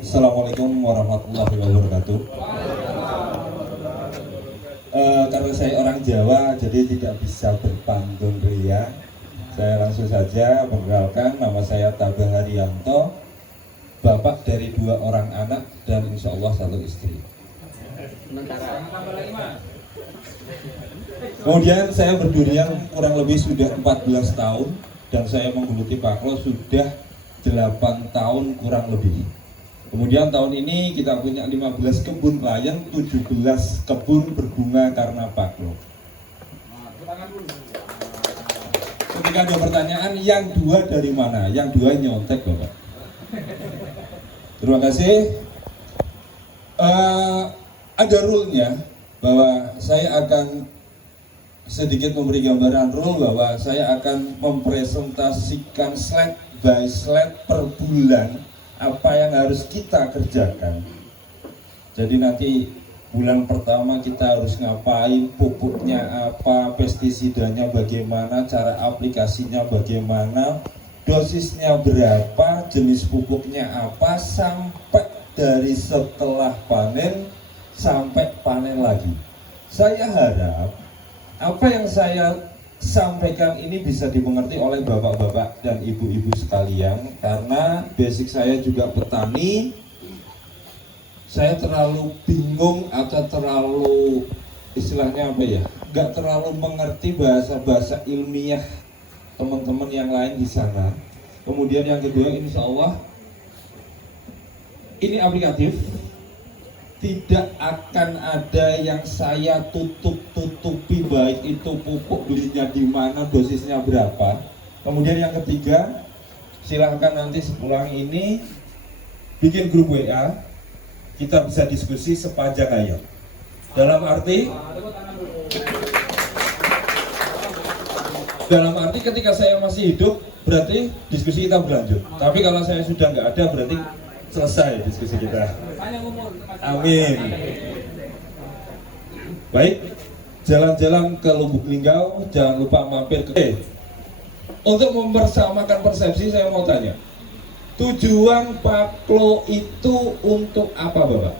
Assalamualaikum warahmatullahi wabarakatuh. Karena saya orang Jawa, jadi tidak bisa berpantun ria. Saya langsung saja perkenalkan, nama saya Tabah Haryanto, bapak dari 2 orang anak dan insya Allah 1 istri. Kemudian saya berdurian kurang lebih sudah 14 tahun dan saya menggeluti Paklo sudah 8 tahun kurang lebih. Kemudian tahun ini kita punya 15 kebun klien, 17 kebun berbunga karena Paklo. Ketika ada pertanyaan, yang 2 dari mana? Yang 2 nyontek Bapak. Terima kasih. Ada rule-nya bahwa saya akan sedikit memberi gambaran rule bahwa saya akan mempresentasikan slide by slide per bulan apa yang harus kita kerjakan. Jadi nanti bulan pertama kita harus ngapain, pupuknya apa, pestisidanya bagaimana, cara aplikasinya bagaimana, dosisnya berapa, jenis pupuknya apa, sampai dari setelah panen sampai panen lagi. Saya harap apa yang saya sampaikan ini bisa dimengerti oleh bapak-bapak dan ibu-ibu sekalian, karena basic saya juga petani. Saya terlalu bingung atau terlalu istilahnya apa ya, nggak terlalu mengerti bahasa-bahasa ilmiah teman-teman yang lain di sana. Kemudian yang kedua, insya Allah ini aplikatif. Tidak akan ada yang saya tutup-tutupi, baik itu pupuk belinya di mana, dosisnya berapa. Kemudian yang ketiga, silahkan nanti sepulang ini bikin grup WA, kita bisa diskusi sepanjang hayat. Dalam arti ketika saya masih hidup, berarti diskusi kita berlanjut. Tapi kalau saya sudah nggak ada, berarti selesai diskusi kita. Amin. Baik, jalan-jalan ke Lubuk Linggau, jangan lupa mampir ke. Untuk mempersamakan persepsi, saya mau tanya, tujuan Paklo itu untuk apa, Bapak?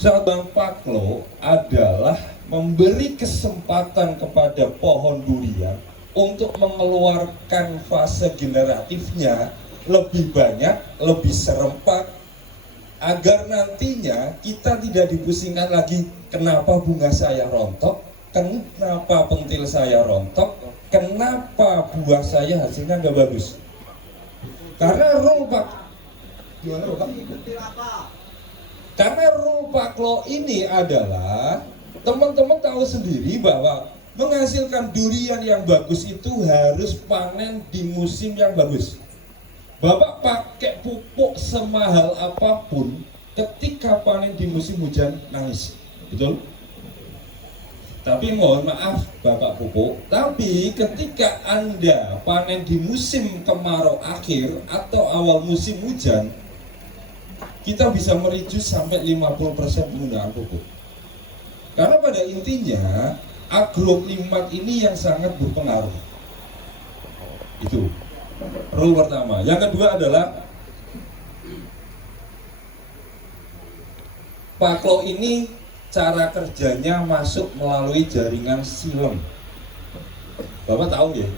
Tujuan Paklo adalah memberi kesempatan kepada pohon durian untuk mengeluarkan fase generatifnya lebih banyak, lebih serempak, agar nantinya kita tidak dipusingkan lagi kenapa bunga saya rontok, kenapa pentil saya rontok, kenapa buah saya hasilnya nggak bagus. Karena rule Paklo ini adalah, teman-teman tahu sendiri bahwa menghasilkan durian yang bagus itu harus panen di musim yang bagus. Bapak pakai pupuk semahal apapun, ketika panen di musim hujan nangis, betul? Tapi mohon maaf Bapak pupuk, tapi ketika Anda panen di musim kemarau akhir atau awal musim hujan, kita bisa mereduce sampai 50% penggunaan pupuk. Karena pada intinya agroklimat ini yang sangat berpengaruh. Itu rule pertama. Yang kedua adalah Paklo ini cara kerjanya masuk melalui jaringan silem. Bapak tahu ya?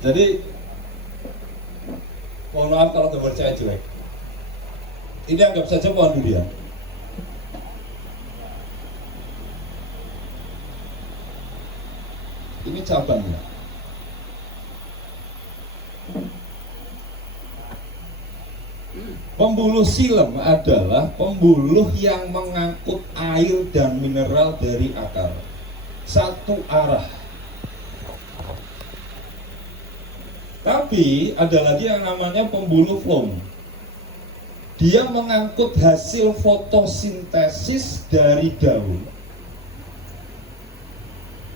Jadi mohon maaf kalau gambar saya jelek. Ini anggap saja pohon durian. Ini cabangnya. Pembuluh silem adalah pembuluh yang mengangkut air dan mineral dari akar. Satu arah. Tapi ada lagi yang namanya pembuluh phloem. Dia mengangkut hasil fotosintesis dari daun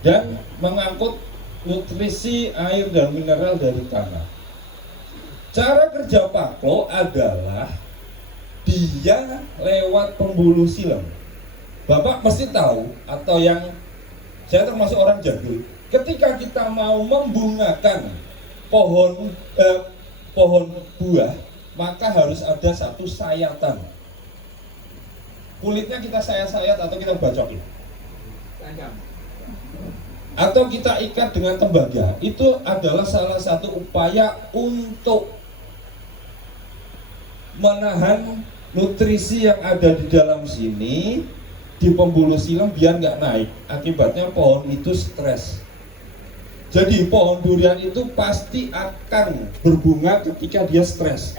dan mengangkut nutrisi air dan mineral dari tanah. Cara kerja Paklo adalah dia lewat pembuluh silem. Bapak mesti tahu, atau yang saya termasuk orang jadul, ketika kita mau membungakan pohon buah, maka harus ada satu sayatan. Kulitnya kita sayat-sayat atau kita bacokin, atau kita ikat dengan tembaga. Itu adalah salah satu upaya untuk menahan nutrisi yang ada di dalam sini di pembuluh silang biar nggak naik. Akibatnya pohon itu stres. Jadi pohon durian itu pasti akan berbunga ketika dia stres.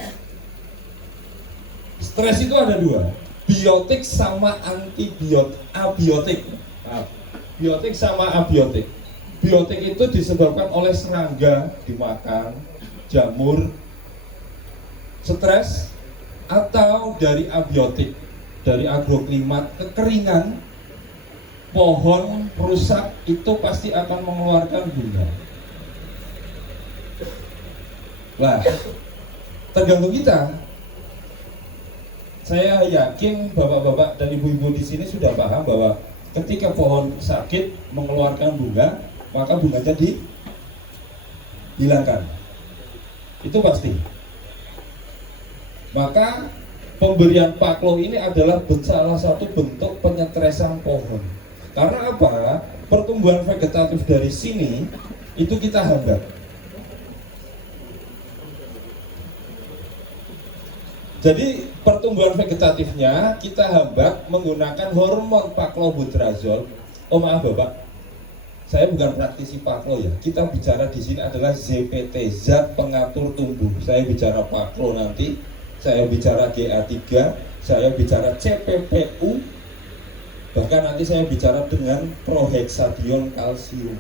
Stres itu ada dua, biotik sama abiotik. Biotik sama abiotik. Biotik itu disebabkan oleh serangga dimakan, jamur, stres, atau dari abiotik, dari agroklimat, kekeringan, pohon rusak itu pasti akan mengeluarkan bunga. Lah, tergantung kita. Saya yakin bapak-bapak dan ibu-ibu di sini sudah paham bahwa ketika pohon sakit mengeluarkan bunga, maka bunganya dihilangkan. Itu pasti. Maka pemberian paklo ini adalah salah satu bentuk penyetresan pohon. Karena apa? Pertumbuhan vegetatif dari sini itu kita hambat. Jadi pertumbuhan vegetatifnya kita hambat menggunakan hormon paklobutrazol. Oh maaf Bapak, saya bukan praktisi paklo ya. Kita bicara di sini adalah ZPT, zat pengatur tumbuh. Saya bicara paklo nanti, saya bicara GA3, saya bicara CPPU, bahkan nanti saya bicara dengan prohexadion kalsium.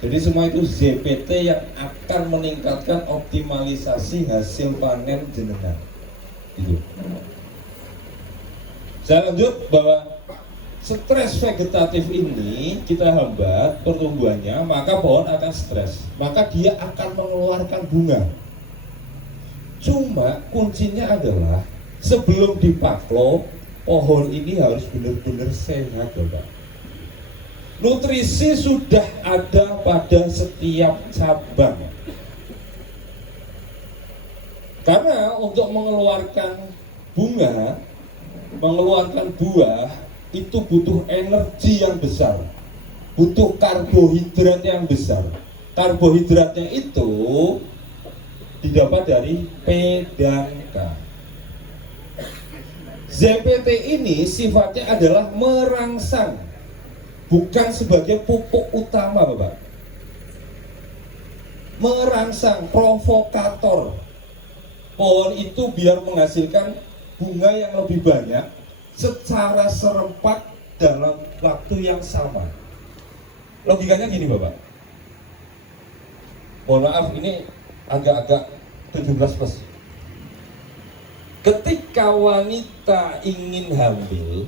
Jadi semua itu ZPT yang akan meningkatkan optimalisasi hasil panen jenengan. Gitu. Saya lanjut bahwa stres vegetatif ini kita hambat pertumbuhannya, maka pohon akan stres, maka dia akan mengeluarkan bunga. Cuma kuncinya adalah sebelum dipaklo, pohon ini harus benar-benar sehat, Bapak. Nutrisi sudah ada pada setiap cabang. Karena untuk mengeluarkan bunga, mengeluarkan buah, itu butuh energi yang besar, butuh karbohidrat yang besar. Karbohidratnya itu didapat dari P dan K. ZPT ini sifatnya adalah merangsang, bukan sebagai pupuk utama, Bapak. Merangsang, provokator. Pohon itu biar menghasilkan bunga yang lebih banyak secara serempak dalam waktu yang sama. Logikanya gini Bapak. Mohon maaf ini agak-agak 17 plus. Ketika wanita ingin hamil,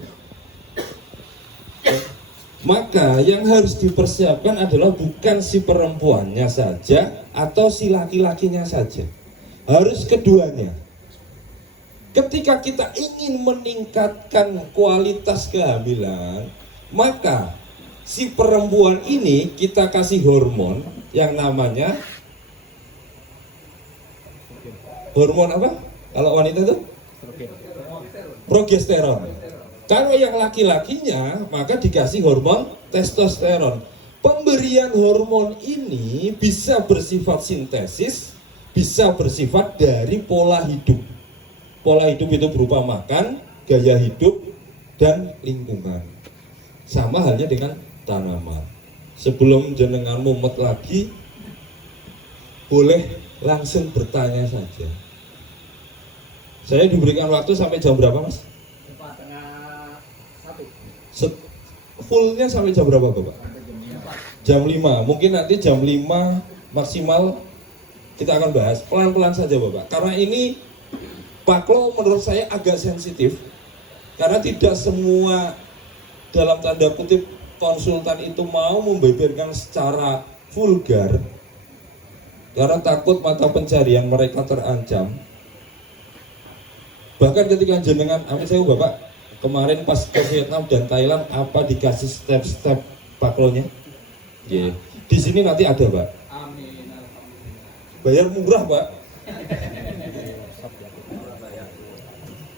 maka yang harus dipersiapkan adalah bukan si perempuannya saja atau si laki-lakinya saja. Harus keduanya. Ketika kita ingin meningkatkan kualitas kehamilan, maka si perempuan ini kita kasih hormon yang namanya hormon apa? Kalau wanita itu progesteron. Kalau yang laki-lakinya maka dikasih hormon testosteron. Pemberian hormon ini bisa bersifat sintesis, bisa bersifat dari pola hidup. Pola hidup itu berupa makan, gaya hidup, dan lingkungan. Sama halnya dengan tanaman. Sebelum jenengan mumet lagi, boleh langsung bertanya saja. Saya diberikan waktu sampai jam berapa, Mas? 4:30. Fullnya sampai jam berapa, Bapak? Jam 5. Mungkin nanti jam 5 maksimal kita akan bahas pelan-pelan saja Bapak, karena ini paklo menurut saya agak sensitif, karena tidak semua dalam tanda kutip konsultan itu mau membeberkan secara vulgar, karena takut mata pencarian mereka terancam. Bahkan ketika jenengan, amin saya Bapak, kemarin pas ke Vietnam dan Thailand, apa dikasih step-step paklonya? Yeah. Di sini nanti ada Pak. Bayar murah, Pak.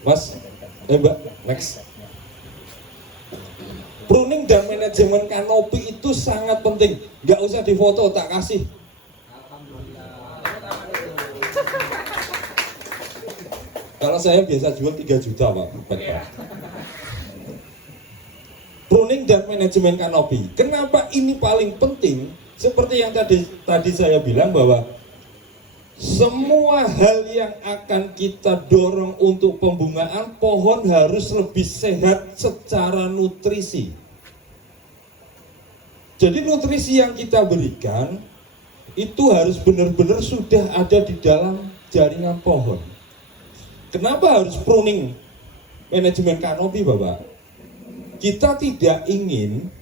Mas, Mbak, next. Pruning dan manajemen kanopi itu sangat penting. Nggak usah difoto, tak kasih. Kalau saya biasa jual 3 juta, Pak. Pruning dan manajemen kanopi. Kenapa ini paling penting? Seperti yang tadi saya bilang bahwa semua hal yang akan kita dorong untuk pembungaan pohon harus lebih sehat secara nutrisi. Jadi nutrisi yang kita berikan itu harus benar-benar sudah ada di dalam jaringan pohon. Kenapa harus pruning manajemen kanopi, Bapak? Kita tidak ingin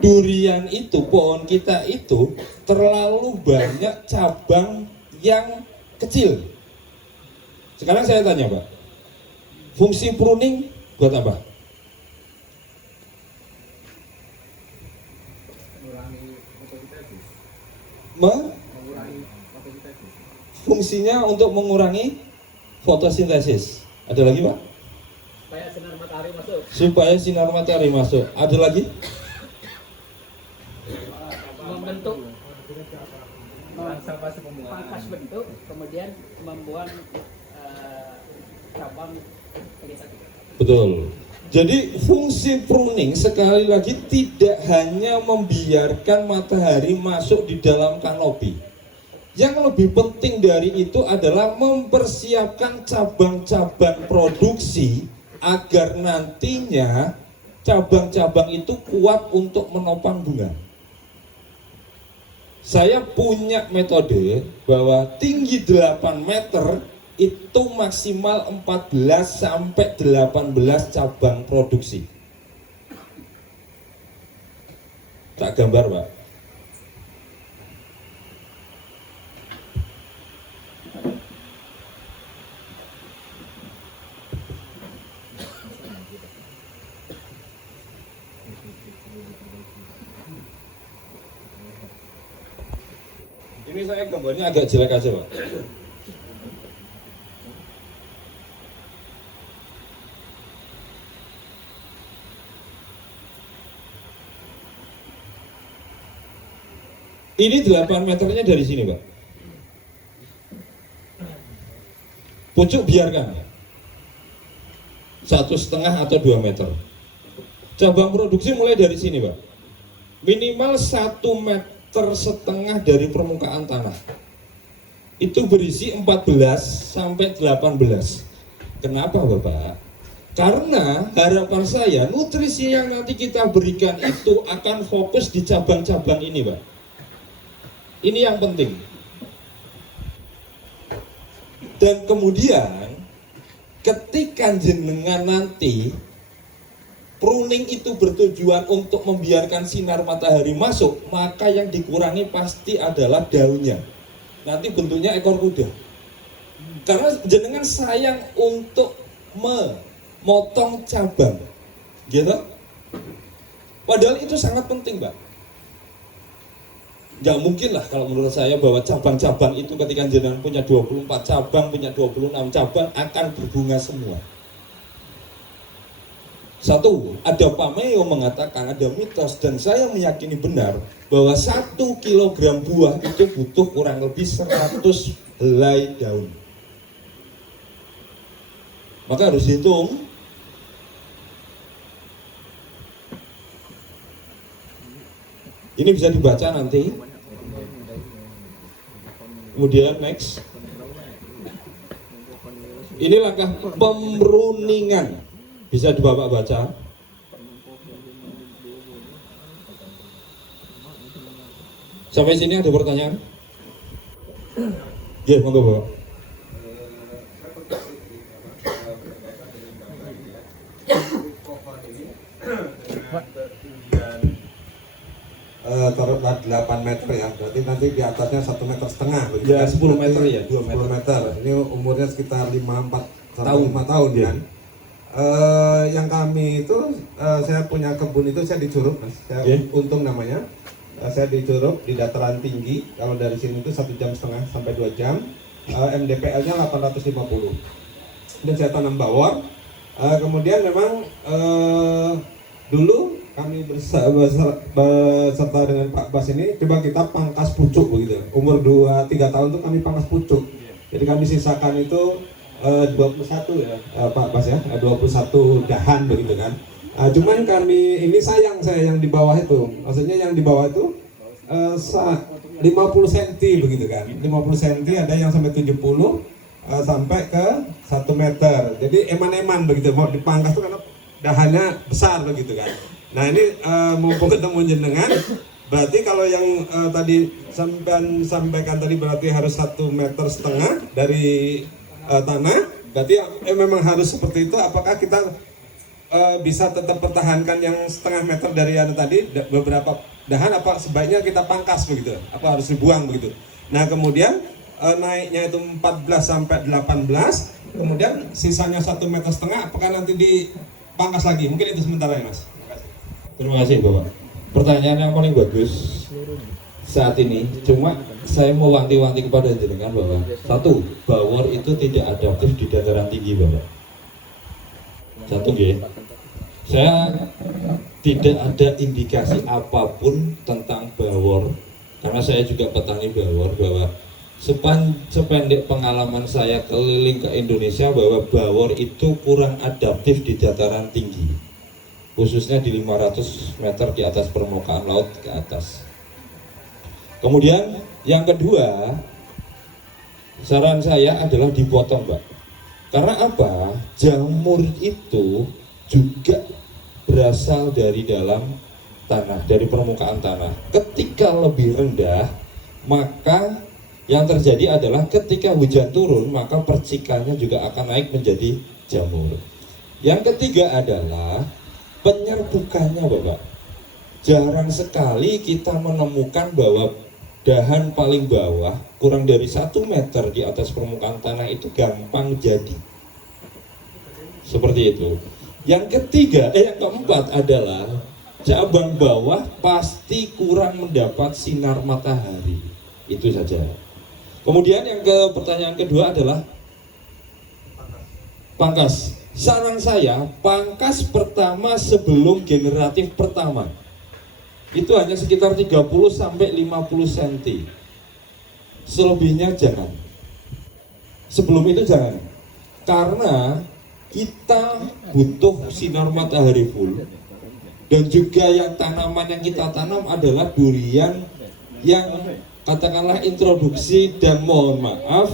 durian itu, pohon kita itu terlalu banyak cabang yang kecil. Sekarang saya tanya, Pak, fungsi pruning buat apa? Fungsinya untuk mengurangi fotosintesis. Ada lagi, Pak? Supaya sinar matahari masuk. Supaya sinar matahari masuk. Ada lagi? Membentuk pangkas bentuk, kemudian membuang cabang vegetasi. Betul. Jadi fungsi pruning sekali lagi tidak hanya membiarkan matahari masuk di dalam kanopi. Yang lebih penting dari itu adalah mempersiapkan cabang-cabang produksi agar nantinya cabang-cabang itu kuat untuk menopang bunga. Saya punya metode bahwa tinggi 8 meter itu maksimal 14 sampai 18 cabang produksi. Tak gambar, Pak. Ini saya gambarnya agak jelek aja, Pak. Ini 8 meternya dari sini, Pak. Pucuk biarkan 1,5 atau 2 meter. Cabang produksi mulai dari sini, Pak. Minimal 1,5 meter dari permukaan tanah. Itu berisi 14 sampai 18. Kenapa, Bapak? Karena harapan saya nutrisi yang nanti kita berikan itu akan fokus di cabang-cabang ini, Pak. Ini yang penting. Dan kemudian ketika jenengan nanti pruning itu bertujuan untuk membiarkan sinar matahari masuk, maka yang dikurangi pasti adalah daunnya. Nanti bentuknya ekor kuda. Karena jenengan sayang untuk memotong cabang, gitu. Padahal itu sangat penting, Pak. Nggak mungkin lah kalau menurut saya bahwa cabang-cabang itu ketika jenengan punya 24 cabang, punya 26 cabang akan berbunga semua. Satu, ada pameo mengatakan, ada mitos dan saya meyakini benar bahwa 1 kilogram buah itu butuh kurang lebih 100 helai daun. Maka harus dihitung. Ini bisa dibaca nanti. Kemudian next. Ini langkah pemruningan. Bisa Bapak baca. Sampai sini ada pertanyaan? Ya, monggo, Bapak. Taruhlah 8 meter ya, berarti nanti di atasnya 1,5 meter. Ya, 10 meter ya, 2 meter. 10 meter. Ini umurnya sekitar 4 sampai Tahun. 5 tahun Ya. kan. Yang kami itu saya punya kebun itu saya di Curug, Mas. Saya Ya. Untung namanya. saya di Curug di dataran tinggi. Kalau dari sini itu 1,5 jam sampai 2 jam. MDPL-nya 850. Dan saya tanam bawor. Kemudian memang dulu kami beserta dengan Pak Bas ini coba kita pangkas pucuk begitu. Umur 2-3 tahun itu kami pangkas pucuk. Jadi kami sisakan itu 21 ya Pak Bas ya, 21 dahan begitu kan. Cuman kami ini sayang saya yang di bawah itu. Maksudnya yang di bawah itu 50 cm begitu kan. 50 cm ada yang sampai 70 sampai ke 1 meter. Jadi eman-eman begitu mau dipangkas itu karena dahannya besar begitu kan. Nah ini mumpung ketemu jenengan, berarti kalau yang tadi sampaikan tadi berarti harus 1,5 meter dari tanah. Berarti memang harus seperti itu. Apakah kita bisa tetap pertahankan yang 0,5 meter dari tadi beberapa dahan? Apa sebaiknya kita pangkas begitu? Apa harus dibuang begitu? Nah kemudian naiknya itu 14 sampai 18, kemudian sisanya 1,5 meter, apakah nanti dipangkas lagi? Mungkin itu sementara ya Mas. Terima kasih Bapak. Pertanyaan yang paling bagus saat ini, cuma saya mau wanti-wanti kepada jenengan bahwa satu, bawor itu tidak adaptif di dataran tinggi Bapak. Satu ya. Saya tidak ada indikasi apapun tentang bawor, karena saya juga petani bawor, bahwa sependek pengalaman saya keliling ke Indonesia bahwa bawor itu kurang adaptif di dataran tinggi, khususnya di 500 meter di atas permukaan laut ke atas. Kemudian yang kedua, saran saya adalah dipotong Mbak. Karena apa? Jamur itu juga berasal dari dalam tanah, dari permukaan tanah. Ketika lebih rendah, maka yang terjadi adalah ketika hujan turun, maka percikannya juga akan naik menjadi jamur. Yang ketiga adalah penyerbukannya Bapak. Jarang sekali kita menemukan bahwa dahan paling bawah kurang dari 1 meter di atas permukaan tanah itu gampang jadi. Seperti itu. Yang keempat adalah cabang bawah pasti kurang mendapat sinar matahari. Itu saja. Kemudian pertanyaan kedua adalah pangkas. Saran saya, pangkas pertama sebelum generatif pertama. Itu hanya sekitar 30 sampai 50 cm. Selebihnya jangan. Sebelum itu jangan. Karena kita butuh sinar matahari full. Dan juga yang tanaman yang kita tanam adalah durian yang katakanlah introduksi, dan mohon maaf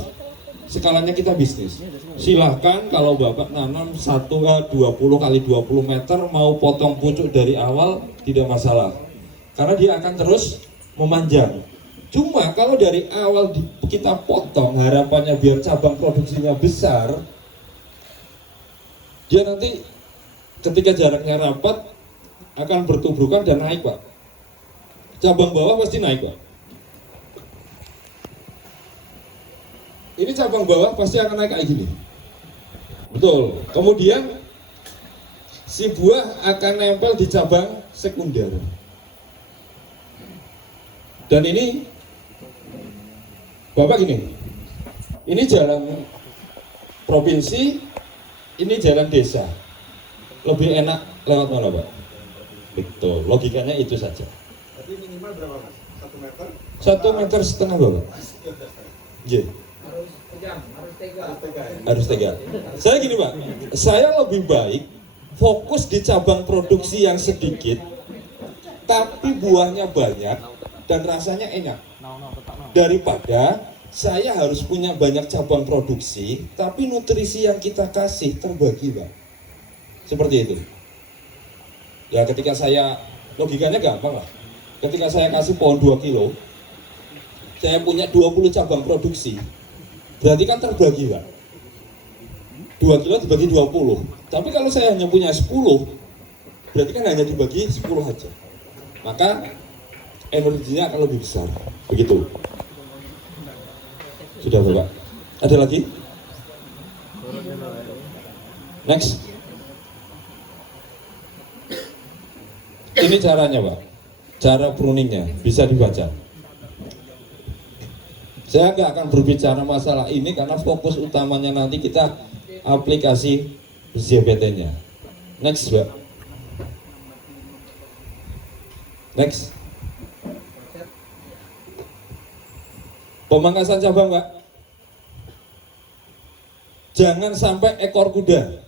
skalanya kita bisnis. Silahkan kalau Bapak nanam 20 kali 20 meter mau potong pucuk dari awal tidak masalah, karena dia akan terus memanjang. Cuma kalau dari awal kita potong, harapannya biar cabang produksinya besar, dia nanti ketika jaraknya rapat akan bertubrukan dan naik Pak. Cabang bawah pasti naik Pak. Ini cabang bawah pasti akan naik kayak gini. Betul. Kemudian si buah akan nempel di cabang sekunder. Dan ini Bapak gini, ini jalan provinsi, ini jalan desa. Lebih enak lewat mana Pak? Betul, logikanya itu saja. Jadi minimal berapa Mas? 1 meter? 1,5 meter Bapak. Iya. Harus tega. Saya gini Pak, saya lebih baik fokus di cabang produksi yang sedikit, tapi buahnya banyak dan rasanya enak, daripada saya harus punya banyak cabang produksi tapi nutrisi yang kita kasih terbagi Pak. Seperti itu ya. Ketika saya, logikanya gampang lah, ketika saya kasih pohon 2 kilo, saya punya 20 cabang produksi, berarti kan terbagi Pak. 2 kilo dibagi 20. Tapi kalau saya hanya punya 10, berarti kan hanya dibagi 10 aja, maka energinya akan lebih besar. Begitu. Sudah Bapak. Ada lagi? Next. Ini caranya Pak. cara pruningnya, bisa dibaca. Saya nggak akan berbicara masalah ini karena fokus utamanya nanti kita aplikasi ZBT-nya. Next, Mbak. Next. Pemangkasan cabang, Pak. Jangan sampai ekor kuda.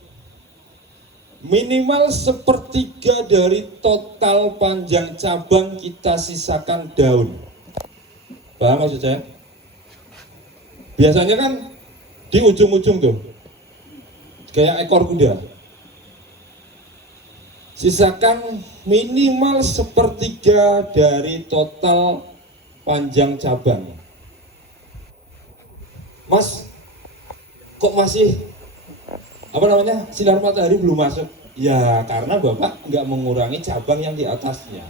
Minimal sepertiga dari total panjang cabang kita sisakan daun. Paham maksud saya? Biasanya kan di ujung-ujung tuh, kayak ekor kuda. Sisakan minimal sepertiga dari total panjang cabang. Mas, kok masih sinar matahari belum masuk? Ya karena Bapak nggak mengurangi cabang yang di atasnya.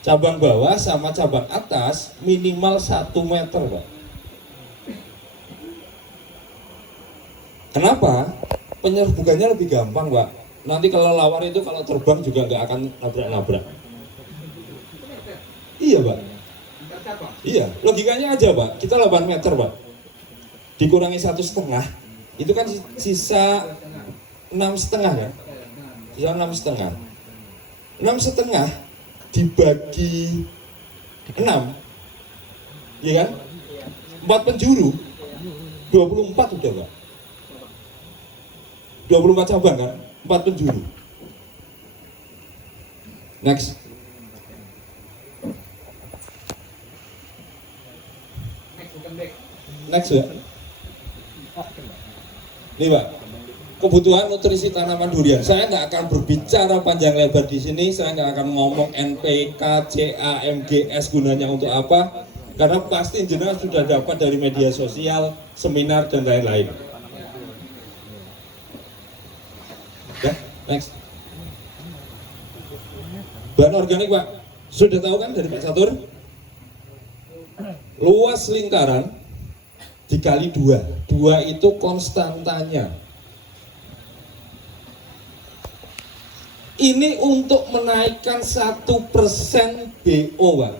Cabang bawah sama cabang atas minimal 1 meter, Pak. Kenapa? Penyerbukannya lebih gampang, Pak. Nanti kalau lawar itu kalau terbang juga nggak akan nabrak-nabrak. Iya, Pak. Iya, logikanya aja, Pak. Kita 8 meter, Pak. Dikurangi 1,5, itu kan sisa 6,5 ya. Sisa 6,5. 6,5 dibagi 6, iya kan? 4 penjuru, 24 udah, Pak. 24 cabang kan, 4 penjuru. Next. Next ya. Nih Pak, kebutuhan nutrisi tanaman durian. Saya nggak akan berbicara panjang lebar di sini. Saya nggak akan ngomong NPK, CA, MGS gunanya untuk apa. Karena pasti jenengan sudah dapat dari media sosial, seminar dan lain-lain. Ya, next. Bahan organik Pak, sudah tahu kan dari Pak Catur? Luas lingkaran dikali 2 itu konstantanya. Ini untuk menaikkan 1% BO, Pak.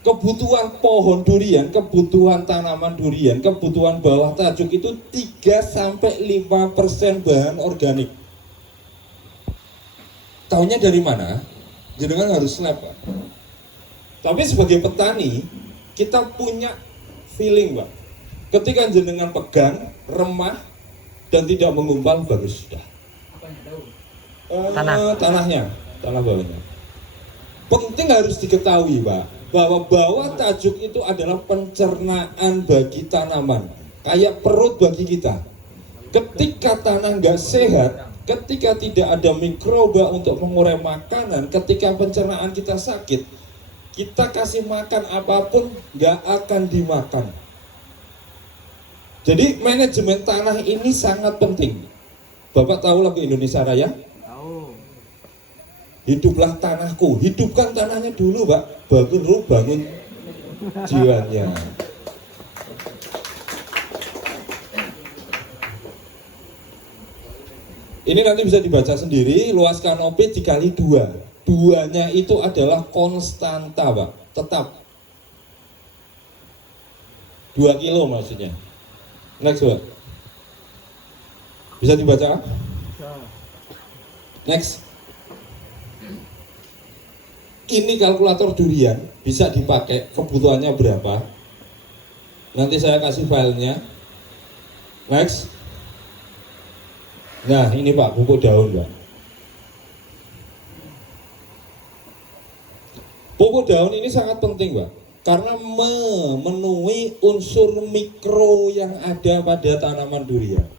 Kebutuhan pohon durian, kebutuhan tanaman durian, kebutuhan bawah tajuk itu 3-5% bahan organik. Taunya dari mana? Jenengan harus lab, Pak. Tapi sebagai petani, kita punya feeling, Pak. Ketika jenengan pegang, remah, dan tidak menggumpal, bagus sudah. Tanah bawahnya. Penting harus diketahui, Pak, bahwa bawah tajuk itu adalah pencernaan bagi tanaman, kayak perut bagi kita. Ketika tanah nggak sehat, ketika tidak ada mikroba untuk mengurai makanan, ketika pencernaan kita sakit, kita kasih makan apapun nggak akan dimakan. Jadi manajemen tanah ini sangat penting. Bapak tahu lagu Indonesia Raya? Tahu. Hiduplah tanahku, hidupkan tanahnya dulu, Pak. Bangun jiwanya. Ini nanti bisa dibaca sendiri, luas kanopi dikali 2. 2-nya itu adalah konstanta, Pak. Tetap 2 kilo maksudnya. Next, Pak. Bisa dibaca? Next. Ini kalkulator durian bisa dipakai, kebutuhannya berapa? Nanti saya kasih filenya. Next. Nah, ini Pak, pupuk daun, Pak. Pupuk daun ini sangat penting, Pak, karena memenuhi unsur mikro yang ada pada tanaman durian.